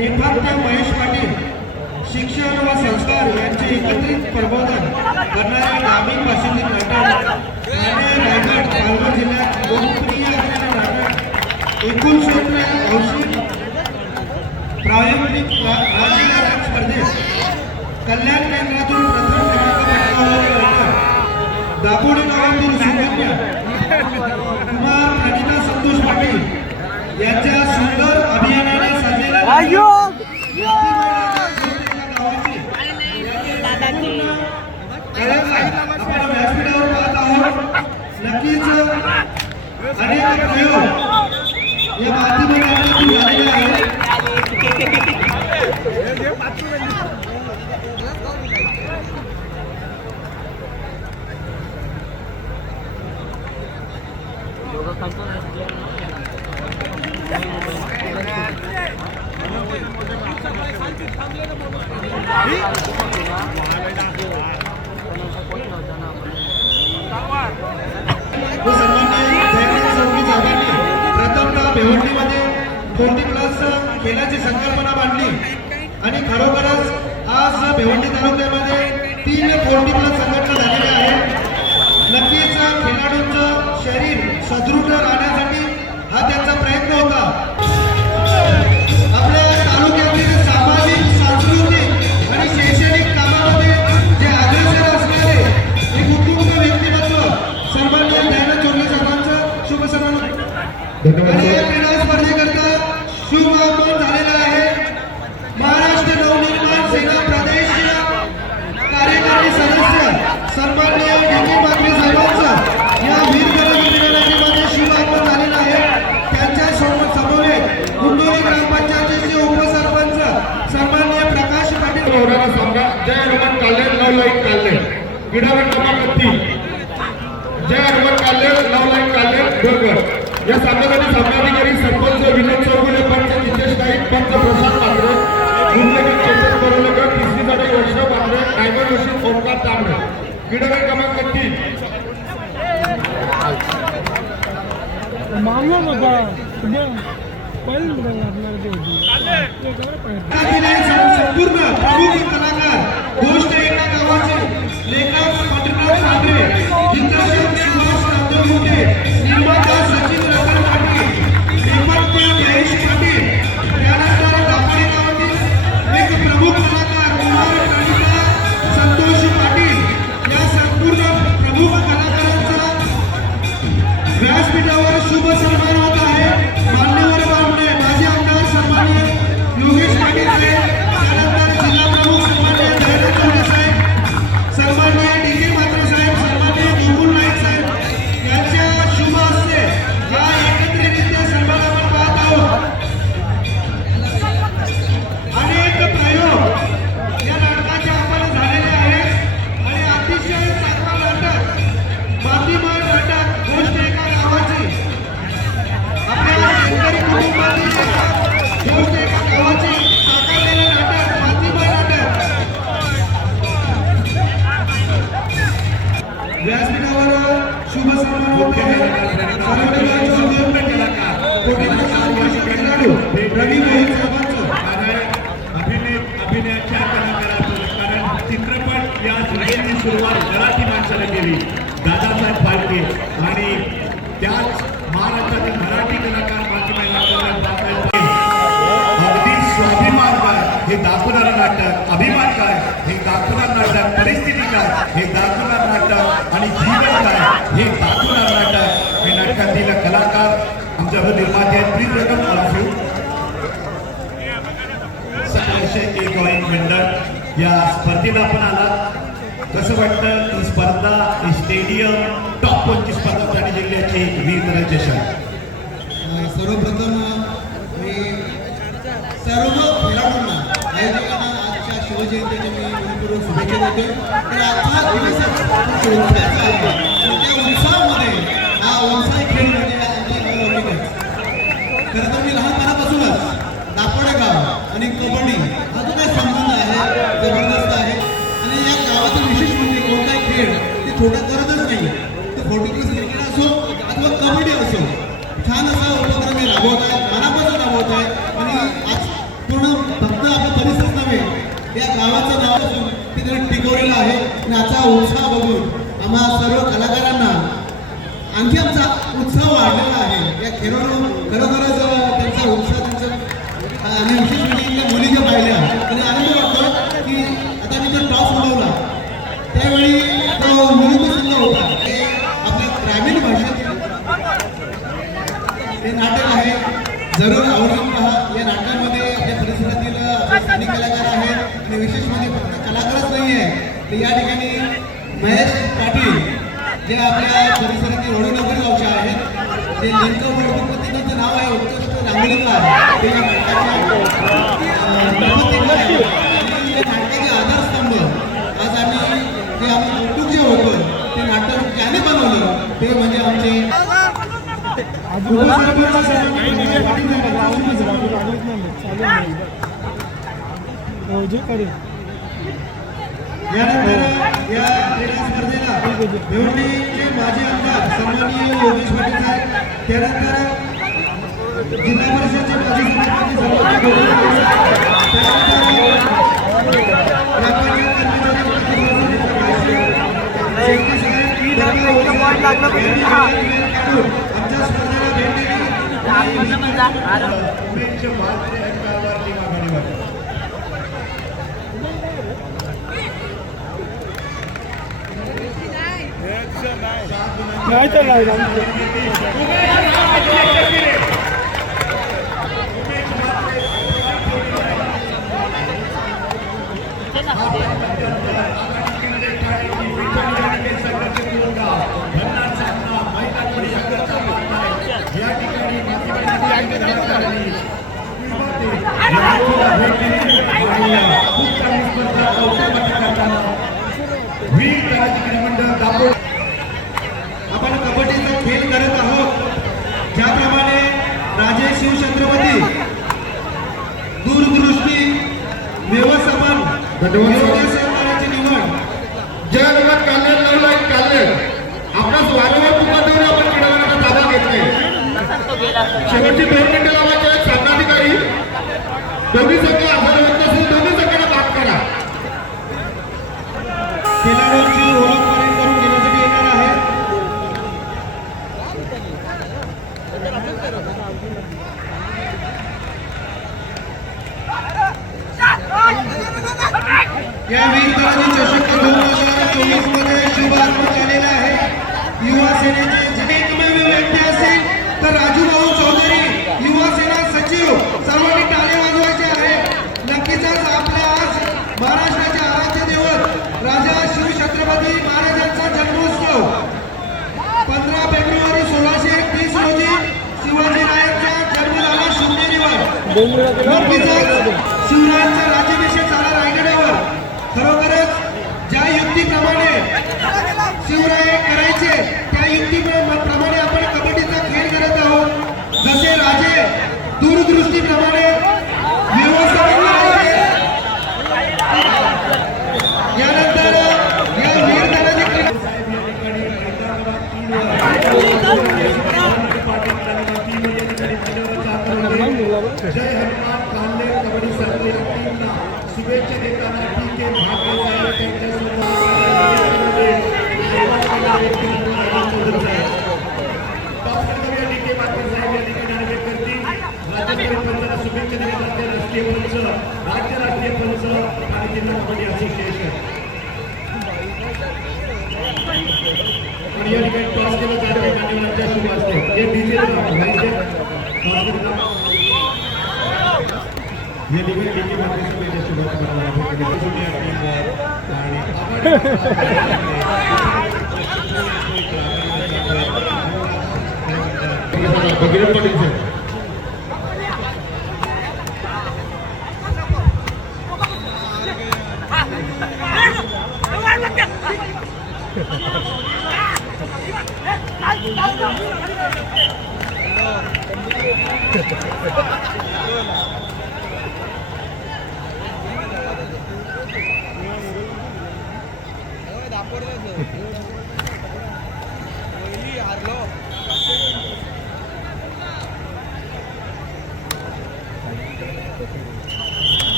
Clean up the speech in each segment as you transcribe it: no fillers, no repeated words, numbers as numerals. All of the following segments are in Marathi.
नेपथ्य महेश पाटील शिक्षण व संस्कार यांचे एकत्रित प्रबोधन करणारे ग्रामीण भाषेतील नाटक ठाणे रायगड पालघर जिल्ह्यात लोकप्रिय असलेले नाटक एकूण क्षेत्र औषध प्रायोगिक राज्य नाटक स्पर्धेत कल्याण केंद्रातून प्रथम क्रमांक पटकावलेले नाटक दापोडी गावातील सुकन्या कुमार प्रणिता संतोष पाटील यांच्या सुंदर अभियानाने सजलेल्या व्यासपीठावर पाहत आहोत. नक्कीच अनेक प्रयोग या माध्यमातून झालेले आहेत. प्रथमतः भिवंडीमध्ये 40+ खेळाची संकल्पना मांडली आणि खरोखरच आज भिवंडी तालुक्यामध्ये 3 40+ संघटना झालेल्या आहेत. नक्कीच खेळाडूंचं शरीर सदृढ राहण्यासाठी हा त्यांचा प्रयत्न होता. आपल्या तालुक्यातील सामाजिक सांस्कृतिक आणि शैक्षणिक कामामध्ये जे अग्रेसर असणारे एक उत्तुंग व्यक्तिमत्व सन्माननीय दैनंदिन चोरले साहेबांचं शुभ सन्मान आणि या क्रीडा स्पर्धेकरता शुभ आगमन झालेलं आहे. महाराष्ट्र नवनिर्माण सेना प्रदेश कार्यकारी सदस्य सन्माननीय डी.के. मात्रे साहेबांचं या वीरगती क्रीडामध्ये शुभ आगमन झालेलं आहे. त्यांच्या समवेत कुंडोली ग्रामपंचायतीचे उपसरपंच सन्माननीय प्रकाश पाटील गौरव सांगा. जय हनुमान काले नव लाईन काले क्रीडागट क्रमांक 3 जय हनुमान काले नव लाईन काले डोंगर या सामन्यासाठी सामनाधिकारी सरपंच विनोद चौगुले पंच जितेश नाईक पंच प्रशांत पात्रे गुंजगिरी चेतन बरोलकर तिसरीसाठी वैष्णव पात्रे डायमंड मशीन ओमकार तांबडे क्रीडागट क्रमांक 3 मामला बघा संपूर्ण प्रमुख कलाकार गोष्ट एका गावाचे लेखक पंढरीनाथ पांढरे दिग्दर्शक सुभाष रामदेव निर्माता सचिन रतन पाटील नेपथ्य महेश पाटील त्यानंतर दापोडी गावातील एक प्रमुख कलाकार कुमार प्रणिता संतोष पाटील या संपूर्ण प्रमुख कलाकारांचा व्यासपीठावर शुभ सन्मान होत आहे. मान्यवर बांधणे माजी आमदार सन्माननीय योगेश पाटील साहेब त्यानंतर जिल्हा प्रमुख सन्माननीय दैनंदिन चोरले साहेब सन्माननीय डी.के. मात्रे साहेब सन्माननीय गोकुळ नाईक साहेब यांच्या शुभ हस्ते महाराष्ट्रातील मराठी कलाकार बाकी अगदी स्वाभिमान काय हे दाखवणारं नाटक, अभिमान काय हे दाखवणारं नाटक, परिस्थिती काय हे दाखवणारं नाटक आणि जीवन काय हे दाखवणारं नाटक. हे नाटकातील कलाकार आमच्यावर निर्माते आहेत. Please welcome all of you. सकाळचे एक ड्रॉइंग मंडळ या स्पर्धेला पण आला. कसं वाटतं ही स्पर्धा, ही स्टेडियम, टॉप 1ची स्पर्धा ठाणे जिल्ह्याची वीर चषक. सर्वप्रथम मी सर्व खेळाडूंना आयोजकांना आजच्या शिवजयंतीच्या मी मनपूर्वक शुभेच्छा देतो. तर आजचा दिवसच खूप उत्साहाचा आहे आणि त्या उत्साहामध्ये हा उत्साही खेळ म्हणजे आमच्या खरं तर मी लहानपणापासूनच दापोडे गाव आणि कबड्डी हा जो काही संबंध आहे जबरदस्त आहे. आणि या गावातील विशेष म्हणजे कोणताही खेळ ते छोटा करतच नाही. तो 40 क्रिकेट असो अथवा कबड्डी असो, छान असा उपक्रम मी राबवत आहे, मनापासून राबवत आहे. आणि आज पूर्ण फक्त आपला परिसरच नव्हे, या गावाचं नाव असून तिथे टिकवलेलं आहे. आणि आजचा उत्साह बघून आम्हा सर्व कलाकारांना आणखी आमचा उत्साह वाढलेला आहे. या खेळाडू खरोखरच त्यांचा उत्साह त्यांचा आणि विशेष म्हणजे इथल्या मुली ज्या पाहिल्या त्यांना आनंद वाटतो की आता मी जर टॉस उडवला त्यावेळी तो मुलींचा सुद्धा होता. हे आपल्या ग्रामीण भाषेतील हे नाटक आहे, जरूर आवडून पहा. या नाटकामध्ये आपल्या परिसरातील आपले स्थानिक कलाकार आहेत आणि विशेष म्हणजे फक्त कलाकारच नाही आहे, तर या ठिकाणी महेश पाटील जे आपल्या परिसरातील वडोनगर गावचे आहेत, जे लिंक वडोनगर त्यांचं नाव आहे उत्कृष्ट रांगोळीला आहे, ते या नाटकाचे आधारस्तंभ. आज आम्ही जे आम्ही कौतुक जे होतं ते नाटक ज्याने बनवलं ते म्हणजे आमचे यानंतर या क्रीडा स्पर्धेला भिवंडीचे माजी आमदार सन्माननीय योगेश पाटील साहेब, त्यानंतर जिल्हा परिषदचे माजी सभापती सन्माननीय गौरव साहेब, आमच्या स्पर्धेला भेट नाही तर नाही आपण कबड्डीचा खेळ करत आहोत. ज्याप्रमाणे राजे शिवछत्रपती दूरदृष्टी व्यवस्थापन योग्य सहकार्याची निवड जय हनुमान काल्ले, नऊ लाईन काल्ले. आपणास वारंवार पुकार देऊन आपण क्रीडांगणाचा ताबा घेतले. शेवटची 2 मिनिटं लावायचे आहेत. सामनाधिकारी दोन्ही संघ आधार होत नसेल दोन्ही संघांना बाद करा. खेळाडूंची ओळख करून घेण्यासाठी येणार आहे. या वीर दलाची चषक 2024 मध्ये शुभारंभ केलेला आहे. युवा सेनेचे जे एकमेव व्यक्ती असेल तर राजू भाऊ चौधरी, युवा सेना सचिव. सर्वांनी टाळे वाजवायचे आहे. नक्कीच आपल्या आज महाराष्ट्राचे आराध्य दैवत राजा शिवछत्रपती महाराजांचा जन्मोत्सव 15 फेब्रुवारी 1631 रोजी शिवाजीरायांचा जन्म झाला शिवनेरीवर. नक्कीच शिवरायांचा राज्याभिषेक झाला रायगडावर. खरोखरच ज्या युक्तीप्रमाणे शिवराय करायचे त्या युक्तीप्रमाणे आपण कबड्डीचा खेळ करत आहोत. जसे राजे दूरदृष्टीप्रमाणे व्यवस्थापन करायचे. यानंतर या वीर दलाची जय हनुमान काल्ले कबड्डी संघ टीमला शुभेच्छा देताना ठीक आहे भाग त्यांच्यासोबत राष्ट्रीय पंच, राज्य राष्ट्रीय पंच आणि जिल्हा कबड्डी असोसिएशन. आणि या ठिकाणी टॉस केलं जात आहे मान्यवरांच्या शुभ हस्ते. हे डीजे टॉस केलं या ठिकाणी डीजे मान्यवरांच्या शुभ हस्ते.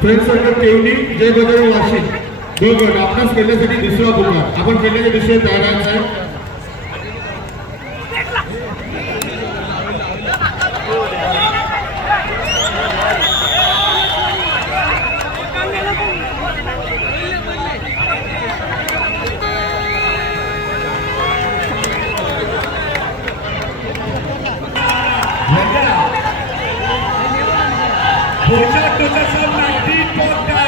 फ्रेंड सर्कल केवली जय बजरंग वाशी दोघं आपणास खेळण्यासाठी दुसरा पुकार. आपण खेळण्याच्या दृष्टीने तयार आहात साहेब. पुढच्या टोकाचा नाटी पोटा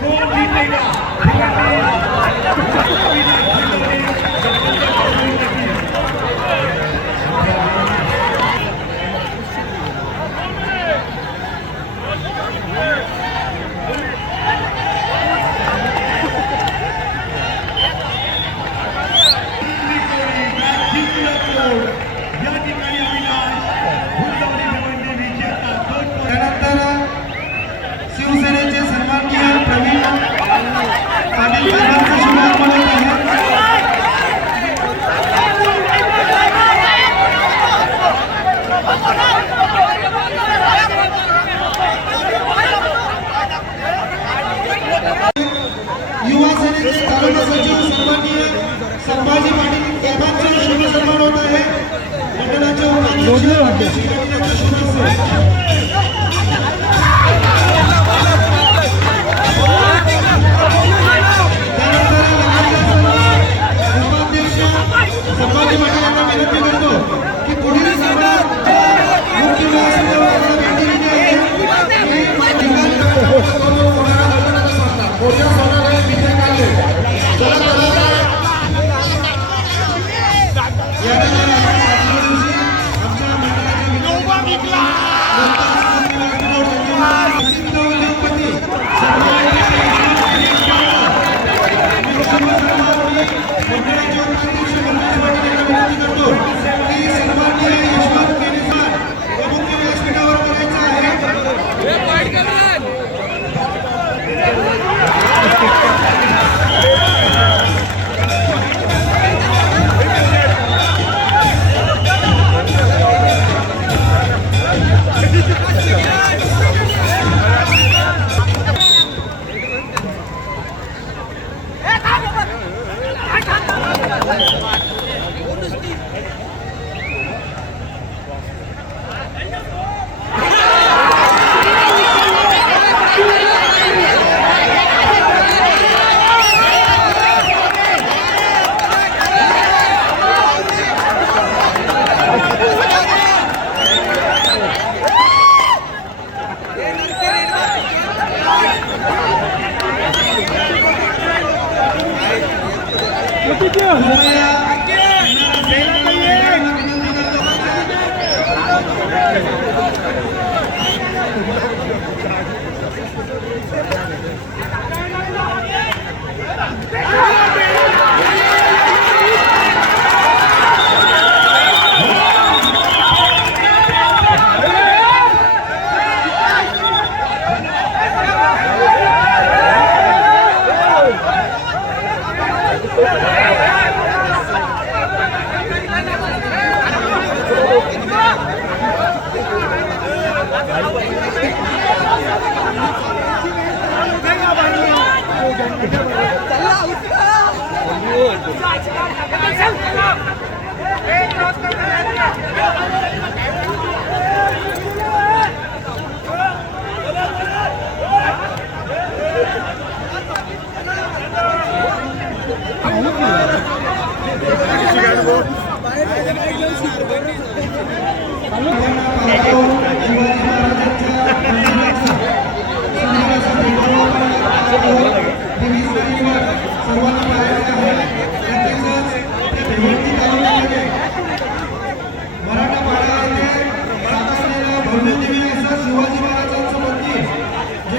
कोण जिंकेगा? या ठिकाणी अविनाश भुजबळ भिवंडी विजेता. त्यानंतर शिवसेनेचे सन्माननीय प्रवीण पाटील साहेबांचा शुभारंभ होत आहे. युवा सेनेचे तालुका सचिव सन्माननीय संभाजी पाटील साहेबांचा शुभ सन्मान होत आहे. मंडळाचे उपाध्यक्ष शुभ उपाध्यक्ष संभाजी पाटील यांना विनंती करतो की पुढील सभा मुख्य व्यासपीठावर भेटी दिली आहे. Venga, मराठापाडा येथे साकारलेलं भव्यदिव्य असं शिवाजी महाराजांचं मंदिर जे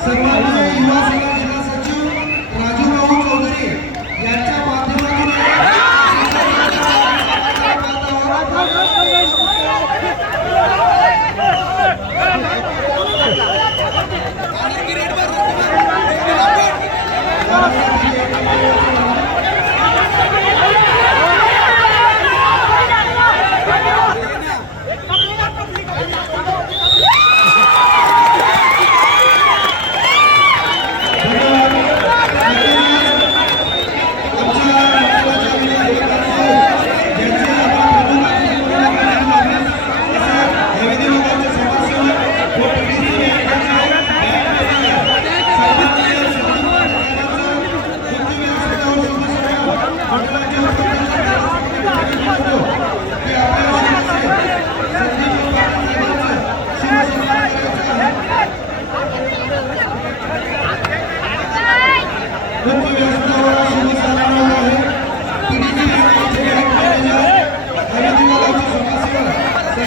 सर्वांनी युवा सेना जिल्हा सचिव राजूभाऊ चौधरी यांच्या माध्यमातून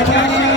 सर्वांनी